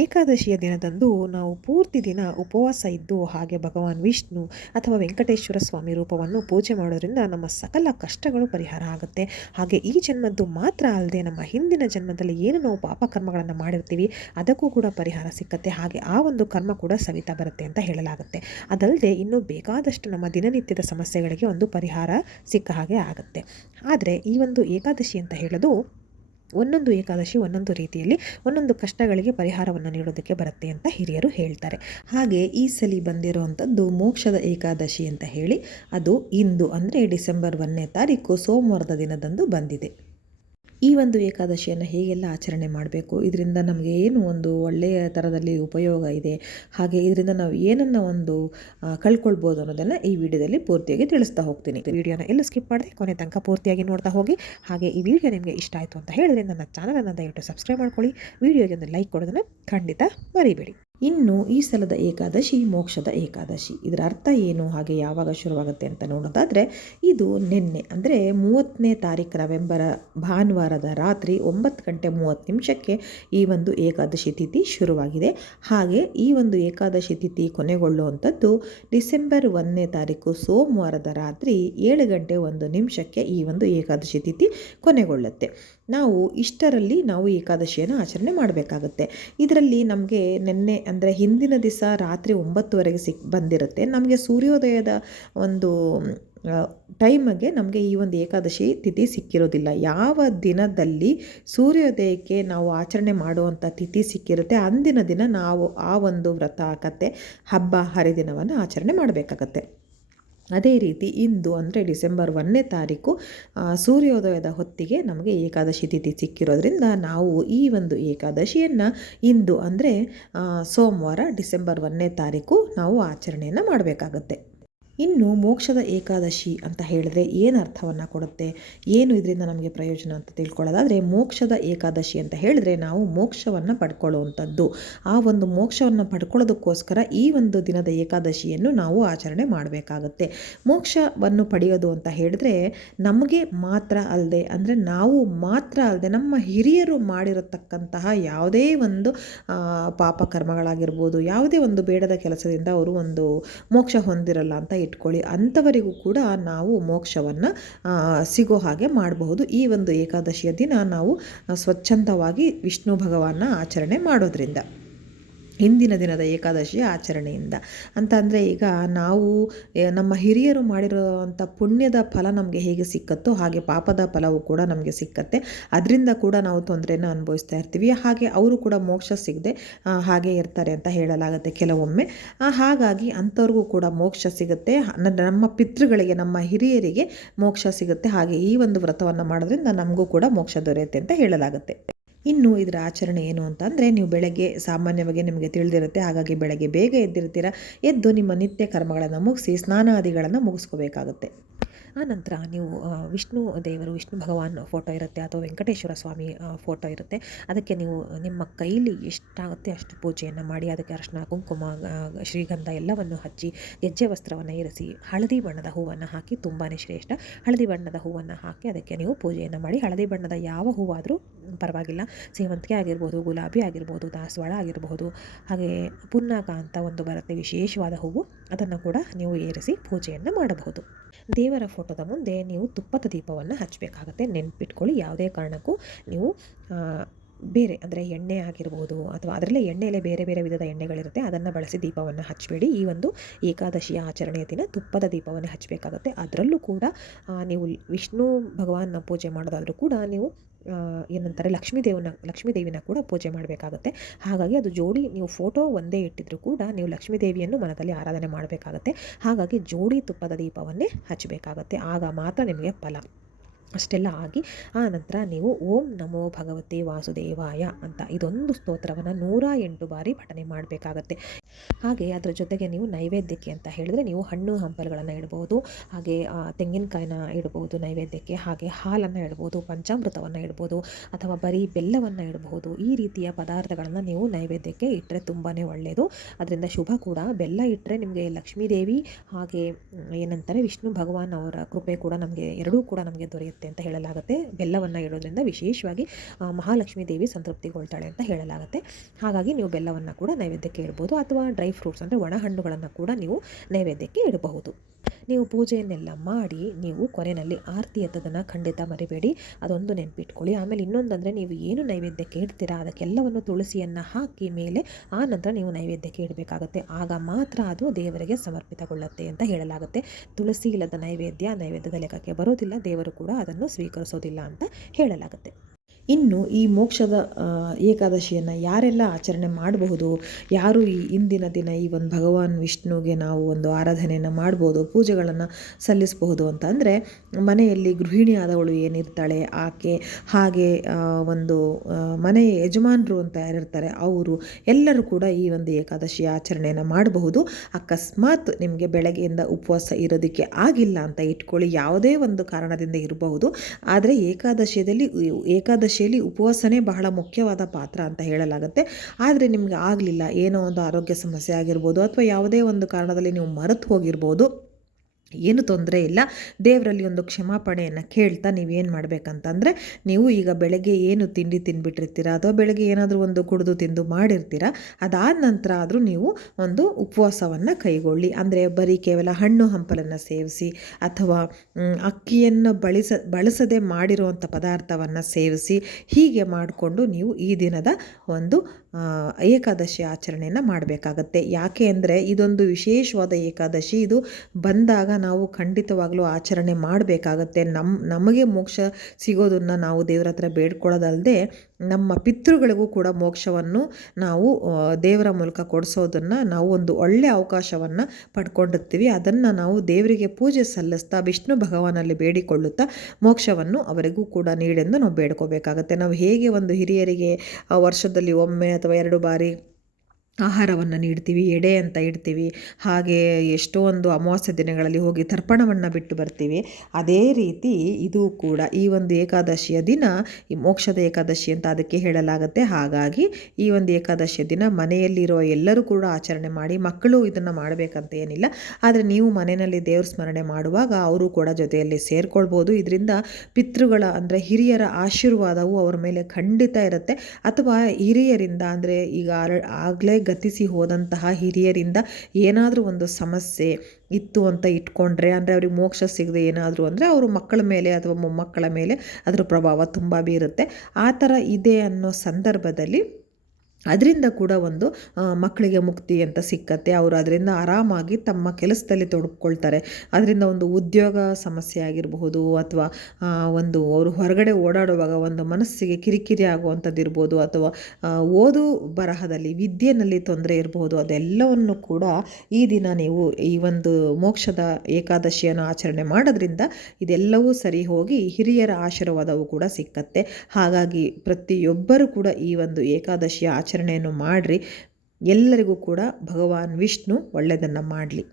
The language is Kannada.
ಏಕಾದಶಿಯ ದಿನದಂದು ನಾವು ಪೂರ್ತಿ ದಿನ ಉಪವಾಸ ಇದ್ದು ಹಾಗೆ ಭಗವಾನ್ ವಿಷ್ಣು ಅಥವಾ ವೆಂಕಟೇಶ್ವರ ಸ್ವಾಮಿ ರೂಪವನ್ನು ಪೂಜೆ ಮಾಡೋದ್ರಿಂದ ನಮ್ಮ ಸಕಲ ಕಷ್ಟಗಳು ಪರಿಹಾರ ಆಗುತ್ತೆ. ಹಾಗೆ ಈ ಜನ್ಮದ್ದು ಮಾತ್ರ ಅಲ್ಲದೆ ನಮ್ಮ ಹಿಂದಿನ ಜನ್ಮದಲ್ಲಿ ಏನು ನಾವು ಪಾಪಕರ್ಮಗಳನ್ನು ಮಾಡಿರ್ತೀವಿ ಅದಕ್ಕೂ ಕೂಡ ಪರಿಹಾರ ಸಿಕ್ಕತ್ತೆ. ಹಾಗೆ ಆ ಒಂದು ಕರ್ಮ ಕೂಡ ಸವಿತಾ ಬರುತ್ತೆ ಅಂತ ಹೇಳಲಾಗುತ್ತೆ. ಅದಲ್ಲದೆ ಇನ್ನೂ ಬೇಕಾದಷ್ಟು ನಮ್ಮ ದಿನನಿತ್ಯದ ಸಮಸ್ಯೆಗಳಿಗೆ ಒಂದು ಪರಿಹಾರ ಸಿಕ್ಕ ಹಾಗೆ ಆಗುತ್ತೆ. ಆದರೆ ಈ ಒಂದು ಏಕಾದಶಿ ಅಂತ ಹೇಳೋದು ಒಂದೊಂದು ಏಕಾದಶಿ ಒಂದೊಂದು ರೀತಿಯಲ್ಲಿ ಒಂದೊಂದು ಕಷ್ಟಗಳಿಗೆ ಪರಿಹಾರವನ್ನು ನೀಡೋದಕ್ಕೆ ಬರುತ್ತೆ ಅಂತ ಹಿರಿಯರು ಹೇಳ್ತಾರೆ. ಹಾಗೆ ಈ ಸಲ ಬಂದಿರುವಂಥದ್ದು ಮೋಕ್ಷದ ಏಕಾದಶಿ ಅಂತ ಹೇಳಿ, ಅದು ಇಂದು ಅಂದರೆ ಡಿಸೆಂಬರ್ 1ನೇ ತಾರೀಕು ಸೋಮವಾರದ ದಿನದಂದು ಬಂದಿದೆ. ಈ ಒಂದು ಏಕಾದಶಿಯನ್ನು ಹೇಗೆಲ್ಲ ಆಚರಣೆ ಮಾಡಬೇಕು, ಇದರಿಂದ ನಮಗೆ ಏನು ಒಂದು ಒಳ್ಳೆಯ ಥರದಲ್ಲಿ ಉಪಯೋಗ ಇದೆ, ಹಾಗೆ ಇದರಿಂದ ನಾವು ಏನನ್ನು ಒಂದು ಕಳ್ಕೊಳ್ಬೋದು ಅನ್ನೋದನ್ನು ಈ ವಿಡಿಯೋದಲ್ಲಿ ಪೂರ್ತಿಯಾಗಿ ತಿಳಿಸ್ತಾ ಹೋಗ್ತೀನಿ. ವಿಡಿಯೋನ ಎಲ್ಲ ಸ್ಕಿಪ್ ಮಾಡಿದೆ ಕೊನೆ ತನಕ ಪೂರ್ತಿಯಾಗಿ ನೋಡ್ತಾ ಹೋಗಿ. ಹಾಗೆ ಈ ವಿಡಿಯೋ ನಿಮಗೆ ಇಷ್ಟ ಆಯಿತು ಅಂತ ಹೇಳಿದ್ರೆ ನನ್ನ ಚಾನಲನ್ನು ದಯವಿಟ್ಟು ಸಬ್ಸ್ಕ್ರೈಬ್ ಮಾಡ್ಕೊಳ್ಳಿ. ವಿಡಿಯೋಗೆ ಒಂದು ಲೈಕ್ ಕೊಡೋದನ್ನು ಖಂಡಿತ ಮರಿಬೇಡಿ. ಇನ್ನು ಈ ಸಲದ ಏಕಾದಶಿ ಮೋಕ್ಷದ ಏಕಾದಶಿ, ಇದರ ಅರ್ಥ ಏನು, ಹಾಗೆ ಯಾವಾಗ ಶುರುವಾಗುತ್ತೆ ಅಂತ ನೋಡೋದಾದರೆ, ಇದು ನಿನ್ನೆ ಅಂದರೆ 30ನೇ ತಾರೀಕು ನವೆಂಬರ್ ಭಾನುವಾರದ ರಾತ್ರಿ 9:30 ಈ ಒಂದು ಏಕಾದಶಿ ತಿಥಿ ಶುರುವಾಗಿದೆ. ಹಾಗೆ ಈ ಒಂದು ಏಕಾದಶಿ ತಿಥಿ ಕೊನೆಗೊಳ್ಳುವಂಥದ್ದು ಡಿಸೆಂಬರ್ 1ನೇ ತಾರೀಕು ಸೋಮವಾರದ ರಾತ್ರಿ 7:01 ಈ ಒಂದು ಏಕಾದಶಿ ತಿಥಿ ಕೊನೆಗೊಳ್ಳುತ್ತೆ. ನಾವು ಇಷ್ಟರಲ್ಲಿ ನಾವು ಏಕಾದಶಿಯನ್ನು ಆಚರಣೆ ಮಾಡಬೇಕಾಗತ್ತೆ. ಇದರಲ್ಲಿ ನಮಗೆ ನಿನ್ನೆ ಅಂದರೆ ಹಿಂದಿನ ದಿವಸ ರಾತ್ರಿ 9ವರೆಗೆ ಬಂದಿರುತ್ತೆ. ನಮಗೆ ಸೂರ್ಯೋದಯದ ಒಂದು ಟೈಮಿಗೆ ನಮಗೆ ಈ ಒಂದು ಏಕಾದಶಿ ತಿಥಿ ಸಿಕ್ಕಿರೋದಿಲ್ಲ. ಯಾವ ದಿನದಲ್ಲಿ ಸೂರ್ಯೋದಯಕ್ಕೆ ನಾವು ಆಚರಣೆ ಮಾಡುವಂಥ ತಿಥಿ ಸಿಕ್ಕಿರುತ್ತೆ ಅಂದಿನ ದಿನ ನಾವು ಆ ಒಂದು ವ್ರತ ಕತೆ ಹಬ್ಬ ಹರಿದಿನವನ್ನು ಆಚರಣೆ ಮಾಡಬೇಕಾಗತ್ತೆ. ಅದೇ ರೀತಿ ಇಂದು ಅಂದರೆ ಡಿಸೆಂಬರ್ 1ನೇ ತಾರೀಕು ಸೂರ್ಯೋದಯದ ಹೊತ್ತಿಗೆ ನಮಗೆ ಏಕಾದಶಿ ತಿಥಿ ಸಿಕ್ಕಿರೋದ್ರಿಂದ ನಾವು ಈ ಒಂದು ಏಕಾದಶಿಯನ್ನು ಇಂದು ಅಂದರೆ ಸೋಮವಾರ ಡಿಸೆಂಬರ್ 1ನೇ ತಾರೀಕು ನಾವು ಆಚರಣೆಯನ್ನು ಮಾಡಬೇಕಾಗತ್ತೆ. ಇನ್ನು ಮೋಕ್ಷದ ಏಕಾದಶಿ ಅಂತ ಹೇಳಿದ್ರೆ ಏನು ಅರ್ಥವನ್ನು ಕೊಡುತ್ತೆ, ಏನು ಇದರಿಂದ ನಮಗೆ ಪ್ರಯೋಜನ ಅಂತ ತಿಳ್ಕೊಳ್ಳೋದಾದರೆ, ಮೋಕ್ಷದ ಏಕಾದಶಿ ಅಂತ ಹೇಳಿದ್ರೆ ನಾವು ಮೋಕ್ಷವನ್ನು ಪಡ್ಕೊಳ್ಳುವಂಥದ್ದು. ಆ ಒಂದು ಮೋಕ್ಷವನ್ನು ಪಡ್ಕೊಳ್ಳೋದಕ್ಕೋಸ್ಕರ ಈ ಒಂದು ದಿನದ ಏಕಾದಶಿಯನ್ನು ನಾವು ಆಚರಣೆ ಮಾಡಬೇಕಾಗತ್ತೆ. ಮೋಕ್ಷವನ್ನು ಪಡೆಯೋದು ಅಂತ ಹೇಳಿದ್ರೆ ನಮಗೆ ಮಾತ್ರ ಅಲ್ಲದೆ, ಅಂದರೆ ನಾವು ಮಾತ್ರ ಅಲ್ಲದೆ ನಮ್ಮ ಹಿರಿಯರು ಮಾಡಿರತಕ್ಕಂತಹ ಯಾವುದೇ ಒಂದು ಪಾಪಕರ್ಮಗಳಾಗಿರ್ಬೋದು, ಯಾವುದೇ ಒಂದು ಬೇಡದ ಕೆಲಸದಿಂದ ಅವರು ಒಂದು ಮೋಕ್ಷ ಹೊಂದಿರಲ್ಲ ಅಂತ ಇಟ್ಕೊಳ್ಳಿ, ಅಂಥವರಿಗೂ ಕೂಡ ನಾವು ಮೋಕ್ಷವನ್ನು ಸಿಗೋ ಹಾಗೆ ಮಾಡಬಹುದು. ಈ ಒಂದು ಏಕಾದಶಿಯ ದಿನ ನಾವು ಸ್ವಚ್ಛಂದವಾಗಿ ವಿಷ್ಣು ಭಗವಾನ್ನ ಆಚರಣೆ ಮಾಡೋದ್ರಿಂದ, ಹಿಂದಿನ ದಿನದ ಏಕಾದಶಿಯ ಆಚರಣೆಯಿಂದ ಅಂತ ಅಂದರೆ, ಈಗ ನಾವು ನಮ್ಮ ಹಿರಿಯರು ಮಾಡಿರೋವಂಥ ಪುಣ್ಯದ ಫಲ ನಮಗೆ ಹೇಗೆ ಸಿಕ್ಕತ್ತೋ ಹಾಗೆ ಪಾಪದ ಫಲವು ಕೂಡ ನಮಗೆ ಸಿಕ್ಕತ್ತೆ. ಅದರಿಂದ ಕೂಡ ನಾವು ತೊಂದರೆನ ಅನುಭವಿಸ್ತಾ ಇರ್ತೀವಿ. ಹಾಗೆ ಅವರು ಕೂಡ ಮೋಕ್ಷ ಸಿಗದೆ ಹಾಗೆ ಇರ್ತಾರೆ ಅಂತ ಹೇಳಲಾಗುತ್ತೆ ಕೆಲವೊಮ್ಮೆ. ಹಾಗಾಗಿ ಅಂಥವ್ರಿಗೂ ಕೂಡ ಮೋಕ್ಷ ಸಿಗುತ್ತೆ. ನಮ್ಮ ಪಿತೃಗಳಿಗೆ, ನಮ್ಮ ಹಿರಿಯರಿಗೆ ಮೋಕ್ಷ ಸಿಗುತ್ತೆ. ಹಾಗೆ ಈ ಒಂದು ವ್ರತವನ್ನು ಮಾಡೋದ್ರಿಂದ ನಮಗೂ ಕೂಡ ಮೋಕ್ಷ ದೊರೆಯುತ್ತೆ ಅಂತ ಹೇಳಲಾಗುತ್ತೆ. ಇನ್ನು ಇದರ ಆಚರಣೆ ಏನು ಅಂತಂದರೆ, ನೀವು ಬೆಳಗ್ಗೆ ಸಾಮಾನ್ಯವಾಗಿ ನಿಮಗೆ ತಿಳಿದಿರುತ್ತೆ, ಹಾಗಾಗಿ ಬೆಳಗ್ಗೆ ಬೇಗ ಎದ್ದಿರ್ತೀರ. ಎದ್ದು ನಿಮ್ಮ ನಿತ್ಯ ಕರ್ಮಗಳನ್ನು ಮುಗಿಸಿ ಸ್ನಾನಾದಿಗಳನ್ನು ಮುಗಿಸ್ಕೋಬೇಕಾಗುತ್ತೆ. ಆನಂತರ ನೀವು ವಿಷ್ಣು ದೇವರು, ವಿಷ್ಣು ಭಗವಾನ್ ಫೋಟೋ ಇರುತ್ತೆ ಅಥವಾ ವೆಂಕಟೇಶ್ವರ ಸ್ವಾಮಿ ಫೋಟೋ ಇರುತ್ತೆ, ಅದಕ್ಕೆ ನೀವು ನಿಮ್ಮ ಕೈಲಿ ಎಷ್ಟಾಗುತ್ತೆ ಅಷ್ಟು ಪೂಜೆಯನ್ನು ಮಾಡಿ, ಅದಕ್ಕೆ ಅರಿಶಿನ ಕುಂಕುಮ ಶ್ರೀಗಂಧ ಎಲ್ಲವನ್ನು ಹಚ್ಚಿ ಗೆಜ್ಜೆ ವಸ್ತ್ರವನ್ನು ಇರಿಸಿ ಹಳದಿ ಬಣ್ಣದ ಹೂವನ್ನು ಹಾಕಿ, ತುಂಬಾ ಶ್ರೇಷ್ಠ, ಹಳದಿ ಬಣ್ಣದ ಹೂವನ್ನು ಹಾಕಿ ಅದಕ್ಕೆ ನೀವು ಪೂಜೆಯನ್ನು ಮಾಡಿ. ಹಳದಿ ಬಣ್ಣದ ಯಾವ ಹೂವಾದರೂ ಪರವಾಗಿಲ್ಲ, ಸೇವಂತಿಗೆ ಆಗಿರ್ಬೋದು, ಗುಲಾಬಿ ಆಗಿರ್ಬೋದು, ದಾಸವಾಳ ಆಗಿರಬಹುದು, ಹಾಗೆ ಪುನ್ನಾಗ ಅಂತ ಒಂದು ಬರುತ್ತೆ ವಿಶೇಷವಾದ ಹೂವು, ಅದನ್ನು ಕೂಡ ನೀವು ಏರಿಸಿ ಪೂಜೆಯನ್ನು ಮಾಡಬಹುದು. ದೇವರ ಫೋಟೋದ ಮುಂದೆ ನೀವು ತುಪ್ಪದ ದೀಪವನ್ನು ಹಚ್ಚಬೇಕಾಗತ್ತೆ. ನೆನ್ಪಿಟ್ಕೊಳ್ಳಿ, ಯಾವುದೇ ಕಾರಣಕ್ಕೂ ನೀವು ಬೇರೆ ಅಂದರೆ ಎಣ್ಣೆ ಆಗಿರ್ಬೋದು ಅಥವಾ ಅದರಲ್ಲೇ ಎಣ್ಣೆಯಲ್ಲೇ ಬೇರೆ ಬೇರೆ ವಿಧದ ಎಣ್ಣೆಗಳಿರುತ್ತೆ, ಅದನ್ನು ಬಳಸಿ ದೀಪವನ್ನು ಹಚ್ಚಬೇಡಿ. ಈ ಒಂದು ಏಕಾದಶಿಯ ಆಚರಣೆಯ ದಿನ ತುಪ್ಪದ ದೀಪವನ್ನು ಹಚ್ಚಬೇಕಾಗತ್ತೆ. ಅದರಲ್ಲೂ ಕೂಡ ನೀವು ವಿಷ್ಣು ಭಗವಾನ್ನ ಪೂಜೆ ಮಾಡೋದಾದರೂ ಕೂಡ ನೀವು ಏನಂತಾರೆ ಲಕ್ಷ್ಮೀ ದೇವಿನ ಕೂಡ ಪೂಜೆ ಮಾಡಬೇಕಾಗತ್ತೆ. ಹಾಗಾಗಿ ಅದು ಜೋಡಿ, ನೀವು ಫೋಟೋ ಒಂದೇ ಇಟ್ಟಿದ್ರು ಕೂಡ ನೀವು ಲಕ್ಷ್ಮೀ ದೇವಿಯನ್ನು ಮನದಲ್ಲಿ ಆರಾಧನೆ ಮಾಡಬೇಕಾಗತ್ತೆ. ಹಾಗಾಗಿ ಜೋಡಿ ತುಪ್ಪದ ದೀಪವನ್ನೇ ಹಚ್ಚಬೇಕಾಗತ್ತೆ, ಆಗ ಮಾತ್ರ ನಿಮಗೆ ಫಲ. ಅಷ್ಟೆಲ್ಲ ಆಗಿ ಆ ನಂತರ ನೀವು ಓಂ ನಮೋ ಭಗವತೆ ವಾಸುದೇವಾಯ ಅಂತ ಇದೊಂದು ಸ್ತೋತ್ರವನ್ನು 108 ಬಾರಿ ಪಠನೆ ಮಾಡಬೇಕಾಗತ್ತೆ. ಹಾಗೆ ಅದರ ಜೊತೆಗೆ ನೀವು ನೈವೇದ್ಯಕ್ಕೆ ಅಂತ ಹೇಳಿದ್ರೆ ನೀವು ಹಣ್ಣು ಹಂಪಲುಗಳನ್ನು ಇಡ್ಬೋದು, ಹಾಗೆ ತೆಂಗಿನಕಾಯಿನ ಇಡ್ಬೋದು ನೈವೇದ್ಯಕ್ಕೆ, ಹಾಗೆ ಹಾಲನ್ನು ಇಡ್ಬೋದು, ಪಂಚಾಮೃತವನ್ನು ಇಡ್ಬೋದು, ಅಥವಾ ಬರೀ ಬೆಲ್ಲವನ್ನು ಇಡಬಹುದು. ಈ ರೀತಿಯ ಪದಾರ್ಥಗಳನ್ನು ನೀವು ನೈವೇದ್ಯಕ್ಕೆ ಇಟ್ಟರೆ ತುಂಬಾ ಒಳ್ಳೆಯದು, ಅದರಿಂದ ಶುಭ ಕೂಡ. ಬೆಲ್ಲ ಇಟ್ಟರೆ ನಿಮಗೆ ಲಕ್ಷ್ಮೀದೇವಿ ಹಾಗೆ ಏನಂತಾರೆ ವಿಷ್ಣು ಭಗವಾನ್ ಅವರ ಕೃಪೆ ಕೂಡ ನಮಗೆ ಎರಡೂ ಕೂಡ ನಮಗೆ ದೊರೆಯುತ್ತೆ. ಬರುತ್ತೆ ಅಂತ ಹೇಳಲಾಗುತ್ತೆ. ಬೆಲ್ಲವನ್ನು ಇಡೋದ್ರಿಂದ ವಿಶೇಷವಾಗಿ ಮಹಾಲಕ್ಷ್ಮೀ ದೇವಿ ಸಂತೃಪ್ತಿಗೊಳ್ತಾಳೆ ಅಂತ ಹೇಳಲಾಗುತ್ತೆ. ಹಾಗಾಗಿ ನೀವು ಬೆಲ್ಲವನ್ನು ಕೂಡ ನೈವೇದ್ಯಕ್ಕೆ ಇಡ್ಬೋದು, ಅಥವಾ ಡ್ರೈ ಫ್ರೂಟ್ಸ್ ಅಂದರೆ ಒಣ ಹಣ್ಣುಗಳನ್ನು ಕೂಡ ನೀವು ನೈವೇದ್ಯಕ್ಕೆ ಇಡಬಹುದು. ನೀವು ಪೂಜೆಯನ್ನೆಲ್ಲ ಮಾಡಿ ನೀವು ಕೊನೆಯಲ್ಲಿ ಆರತಿ ಎತ್ತೋದನ್ನು ಖಂಡಿತ ಮರಿಬೇಡಿ, ಅದೊಂದು ನೆನಪಿಟ್ಕೊಳ್ಳಿ. ಆಮೇಲೆ ಇನ್ನೊಂದಂದರೆ, ನೀವು ಏನು ನೈವೇದ್ಯಕ್ಕೆ ಇಡ್ತೀರಾ ಅದಕ್ಕೆಲ್ಲವನ್ನು ತುಳಸಿಯನ್ನು ಹಾಕಿ ಮೇಲೆ ಆ ನಂತರ ನೀವು ನೈವೇದ್ಯಕ್ಕೆ ಇಡಬೇಕಾಗುತ್ತೆ. ಆಗ ಮಾತ್ರ ಅದು ದೇವರಿಗೆ ಸಮರ್ಪಿತಗೊಳ್ಳುತ್ತೆ ಅಂತ ಹೇಳಲಾಗುತ್ತೆ. ತುಳಸಿ ಇಲ್ಲದ ನೈವೇದ್ಯದ ಲೆಕ್ಕಕ್ಕೆ ಬರೋದಿಲ್ಲ, ದೇವರು ಕೂಡ ಅದನ್ನು ಸ್ವೀಕರಿಸೋದಿಲ್ಲ ಅಂತ ಹೇಳಲಾಗುತ್ತೆ. ಇನ್ನು ಈ ಮೋಕ್ಷದ ಏಕಾದಶಿಯನ್ನು ಯಾರೆಲ್ಲ ಆಚರಣೆ ಮಾಡಬಹುದು, ಯಾರು ಈ ಇಂದಿನ ದಿನ ಈ ಒಂದು ಭಗವಾನ್ ವಿಷ್ಣುಗೆ ನಾವು ಒಂದು ಆರಾಧನೆಯನ್ನು ಮಾಡ್ಬೋದು, ಪೂಜೆಗಳನ್ನು ಸಲ್ಲಿಸಬಹುದು ಅಂತ ಅಂದರೆ, ಮನೆಯಲ್ಲಿ ಗೃಹಿಣಿ ಆದವಳು ಏನಿರ್ತಾಳೆ ಆಕೆ, ಹಾಗೆ ಒಂದು ಮನೆಯ ಯಜಮಾನರು ಅಂತ ಯಾರಿರ್ತಾರೆ ಅವರು ಎಲ್ಲರೂ ಕೂಡ ಈ ಒಂದು ಏಕಾದಶಿ ಆಚರಣೆಯನ್ನು ಮಾಡಬಹುದು. ಅಕಸ್ಮಾತ್ ನಿಮಗೆ ಬೆಳಗ್ಗೆಯಿಂದ ಉಪವಾಸ ಇರೋದಕ್ಕೆ ಆಗಿಲ್ಲ ಅಂತ ಇಟ್ಕೊಳ್ಳಿ, ಯಾವುದೇ ಒಂದು ಕಾರಣದಿಂದ ಇರಬಹುದು. ಆದರೆ ಏಕಾದಶಿಯಲ್ಲಿ ಉಪವಾಸನೇ ಬಹಳ ಮುಖ್ಯವಾದ ಪಾತ್ರ ಅಂತ ಹೇಳಲಾಗುತ್ತೆ. ಆದರೆ ನಿಮಗೆ ಆಗಲಿಲ್ಲ, ಏನೋ ಒಂದು ಆರೋಗ್ಯ ಸಮಸ್ಯೆ ಆಗಿರ್ಬೋದು, ಅಥವಾ ಯಾವುದೇ ಒಂದು ಕಾರಣದಲ್ಲಿ ನೀವು ಮರೆತು ಹೋಗಿರ್ಬೋದು, ಏನು ತೊಂದರೆ ಇಲ್ಲ. ದೇವರಲ್ಲಿ ಒಂದು ಕ್ಷಮಾಪಣೆಯನ್ನು ಕೇಳ್ತಾ ನೀವೇನು ಮಾಡಬೇಕಂತಂದರೆ, ನೀವು ಈಗ ಬೆಳಗ್ಗೆ ಏನು ತಿಂಡಿ ತಿಂದುಬಿಟ್ಟಿರ್ತೀರ, ಅಥವಾ ಬೆಳಗ್ಗೆ ಏನಾದರೂ ಒಂದು ಕುಡಿದು ತಿಂದು ಮಾಡಿರ್ತೀರ, ಅದಾದ ನಂತರ ಆದರೂ ನೀವು ಒಂದು ಉಪವಾಸವನ್ನು ಕೈಗೊಳ್ಳಿ. ಅಂದರೆ ಬರೀ ಕೇವಲ ಹಣ್ಣು ಹಂಪಲನ್ನು ಸೇವಿಸಿ, ಅಥವಾ ಅಕ್ಕಿಯನ್ನು ಬಳಸದೆ ಮಾಡಿರುವಂಥ ಪದಾರ್ಥವನ್ನು ಸೇವಿಸಿ, ಹೀಗೆ ಮಾಡಿಕೊಂಡು ನೀವು ಈ ದಿನದ ಒಂದು ಏಕಾದಶಿ ಆಚರಣೆಯನ್ನು ಮಾಡಬೇಕಾಗತ್ತೆ. ಯಾಕೆ ಅಂದರೆ ಇದೊಂದು ವಿಶೇಷವಾದ ಏಕಾದಶಿ, ಇದು ಬಂದಾಗ ನಾವು ಖಂಡಿತವಾಗ್ಲೂ ಆಚರಣೆ ಮಾಡಬೇಕಾಗತ್ತೆ. ನಮಗೆ ಮೋಕ್ಷ ಸಿಗೋದನ್ನು ನಾವು ದೇವರ ಹತ್ರ ಬೇಡ್ಕೊಳ್ಳೋದಲ್ಲದೆ, ನಮ್ಮ ಪಿತೃಗಳಿಗೂ ಕೂಡ ಮೋಕ್ಷವನ್ನು ನಾವು ದೇವರ ಮೂಲಕ ಕೊಡಿಸೋದನ್ನು ನಾವು ಒಂದು ಒಳ್ಳೆಯ ಅವಕಾಶವನ್ನು ಪಡ್ಕೊಂಡಿರ್ತೀವಿ. ಅದನ್ನು ನಾವು ದೇವರಿಗೆ ಪೂಜೆ ಸಲ್ಲಿಸ್ತಾ ವಿಷ್ಣು ಭಗವಾನಲ್ಲಿ ಬೇಡಿಕೊಳ್ಳುತ್ತಾ ಮೋಕ್ಷವನ್ನು ಅವರಿಗೂ ಕೂಡ ನೀಡೆಂದು ನಾವು ಬೇಡ್ಕೋಬೇಕಾಗತ್ತೆ. ನಾವು ಹೇಗೆ ಒಂದು ಹಿರಿಯರಿಗೆ ವರ್ಷದಲ್ಲಿ ಒಮ್ಮೆ ಅಥವಾ 2 ಬಾರಿ ಆಹಾರವನ್ನು ನೀಡ್ತೀವಿ, ಎಡೆ ಅಂತ ಇಡ್ತೀವಿ, ಹಾಗೆ ಎಷ್ಟೋ ಒಂದು ಅಮಾವಾಸ್ಯೆ ದಿನಗಳಲ್ಲಿ ಹೋಗಿ ತರ್ಪಣವನ್ನು ಬಿಟ್ಟು ಬರ್ತೀವಿ, ಅದೇ ರೀತಿ ಇದು ಕೂಡ ಈ ಒಂದು ಏಕಾದಶಿಯ ದಿನ ಈ ಮೋಕ್ಷದ ಏಕಾದಶಿ ಅಂತ ಅದಕ್ಕೆ ಹೇಳಲಾಗುತ್ತೆ. ಹಾಗಾಗಿ ಈ ಒಂದು ಏಕಾದಶಿಯ ದಿನ ಮನೆಯಲ್ಲಿರೋ ಎಲ್ಲರೂ ಕೂಡ ಆಚರಣೆ ಮಾಡಿ. ಮಕ್ಕಳು ಇದನ್ನು ಮಾಡಬೇಕಂತ ಏನಿಲ್ಲ, ಆದರೆ ನೀವು ಮನೆಯಲ್ಲಿ ದೇವ್ರ ಸ್ಮರಣೆ ಮಾಡುವಾಗ ಅವರು ಕೂಡ ಜೊತೆಯಲ್ಲಿ ಸೇರಿಕೊಳ್ಬೋದು. ಇದರಿಂದ ಪಿತೃಗಳ ಅಂದರೆ ಹಿರಿಯರ ಆಶೀರ್ವಾದವು ಅವರ ಮೇಲೆ ಖಂಡಿತ ಇರುತ್ತೆ. ಅಥವಾ ಹಿರಿಯರಿಂದ ಅಂದರೆ ಈಗ ಆಗಲೇ ಗತಿಸಿ ಹೋದಂತಹ ಹಿರಿಯರಿಂದ ಏನಾದರೂ ಒಂದು ಸಮಸ್ಯೆ ಇತ್ತು ಅಂತ ಇಟ್ಕೊಂಡ್ರೆ, ಅಂದರೆ ಅವ್ರಿಗೆ ಮೋಕ್ಷ ಸಿಗದೆ ಏನಾದರೂ ಅಂದರೆ ಅವರು ಮಕ್ಕಳ ಮೇಲೆ ಅಥವಾ ಮೊಮ್ಮಕ್ಕಳ ಮೇಲೆ ಅದರ ಪ್ರಭಾವ ತುಂಬ ಬೀರುತ್ತೆ. ಆ ಥರ ಇದೆ ಅನ್ನೋ ಸಂದರ್ಭದಲ್ಲಿ ಅದರಿಂದ ಕೂಡ ಒಂದು ಮಕ್ಕಳಿಗೆ ಮುಕ್ತಿ ಅಂತ ಸಿಕ್ಕತ್ತೆ. ಅವರು ಅದರಿಂದ ಆರಾಮಾಗಿ ತಮ್ಮ ಕೆಲಸದಲ್ಲಿ ತೊಡಗಿಕೊಳ್ತಾರೆ. ಅದರಿಂದ ಒಂದು ಉದ್ಯೋಗ ಸಮಸ್ಯೆ ಆಗಿರಬಹುದು, ಅಥವಾ ಒಂದು ಅವರು ಹೊರಗಡೆ ಓಡಾಡುವಾಗ ಒಂದು ಮನಸ್ಸಿಗೆ ಕಿರಿಕಿರಿ ಆಗುವಂಥದ್ದು ಇರ್ಬೋದು, ಅಥವಾ ಓದು ಬರಹದಲ್ಲಿ ವಿದ್ಯೆಯಲ್ಲಿ ತೊಂದರೆ ಇರಬಹುದು. ಅದೆಲ್ಲವನ್ನು ಕೂಡ ಈ ದಿನ ನೀವು ಈ ಒಂದು ಮೋಕ್ಷದ ಏಕಾದಶಿಯನ್ನು ಆಚರಣೆ ಮಾಡೋದ್ರಿಂದ ಇದೆಲ್ಲವೂ ಸರಿ ಹೋಗಿ ಹಿರಿಯರ ಆಶೀರ್ವಾದವೂ ಕೂಡ ಸಿಕ್ಕತ್ತೆ. ಹಾಗಾಗಿ ಪ್ರತಿಯೊಬ್ಬರೂ ಕೂಡ ಈ ಒಂದು ಏಕಾದಶಿಯ ಆಚರಣೆಯನ್ನು ಮಾಡಿರಿ. ಎಲ್ಲರಿಗೂ ಕೂಡ ಭಗವಾನ್ ವಿಷ್ಣು ಒಳ್ಳೆಯದನ್ನು ಮಾಡಲಿ.